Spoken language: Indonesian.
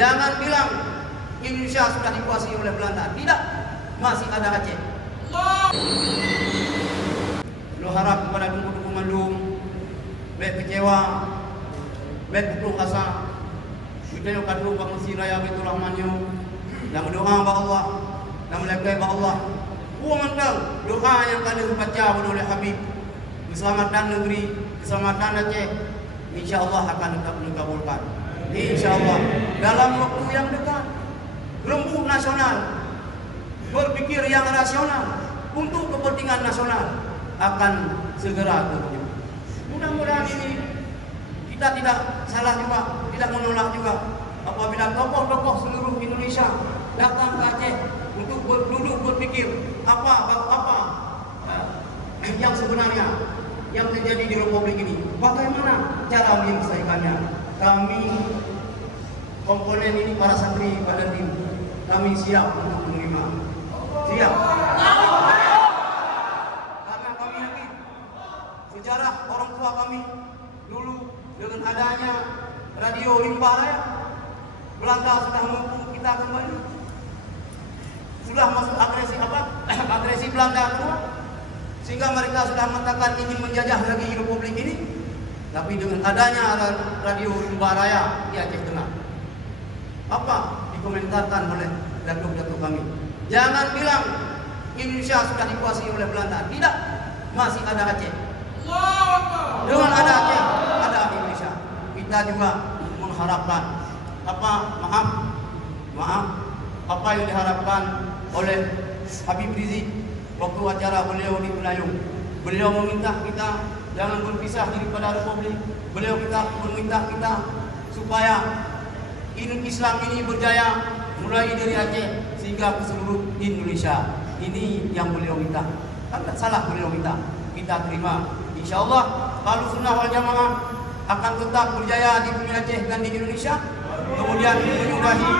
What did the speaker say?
Jangan bilang Indonesia sudah dikuasai oleh Belanda. Tidak, masih ada Aceh. Lo harap kepada dukung Mandung, baik kecewa, baik putus asa. Kita yang kadu bang Mesir Raya Betul Rahmannya, dan berdoa kepada Allah, dan melekai kepada Allah. Uang doa yang kalian baca oleh Habib, keselamatan negeri, keselamatan Aceh, insya Allah akan dikabulkan. Insya Allah dalam waktu yang dekat, Rembuk nasional berpikir yang rasional untuk kepentingan nasional akan segera terwujud. Mudah-mudahan ini kita tidak salah juga, tidak menolak juga apabila tokoh-tokoh seluruh Indonesia datang ke Aceh untuk duduk berpikir apa yang sebenarnya yang terjadi di Republik ini, bagaimana cara menyelesaikannya. Kami komponen ini, para santri pada tim, kami siap untuk menerima. Siap. Karena kami yakin sejarah orang tua kami dulu dengan adanya radio Rimba Raya, Belanda sudah menghukum kita kembali. Sudah masuk agresi Belanda keluar, sehingga mereka sudah mengatakan ingin menjajah lagi Republik ini. Tapi dengan adanya radio Rimba Raya di Aceh Tengah, apa dikomentarkan oleh datuk-datuk kami? Jangan bilang Indonesia sudah dikuasai oleh Belanda. Tidak, masih ada Aceh. Dengan ada Aceh, ada Indonesia. Kita juga mengharapkan apa yang diharapkan oleh Habib Rizik waktu acara beliau di Penayung. Beliau meminta kita jangan berpisah daripada Republik. Beliau meminta kita supaya Islam ini berjaya mulai dari Aceh sehingga ke seluruh Indonesia. Ini yang beliau minta. Kan tak salah beliau minta. Kita terima. Insya Allah kalau Sunnah wal Jamaah akan tetap berjaya di bumi Aceh dan di Indonesia. Kemudian menyudahi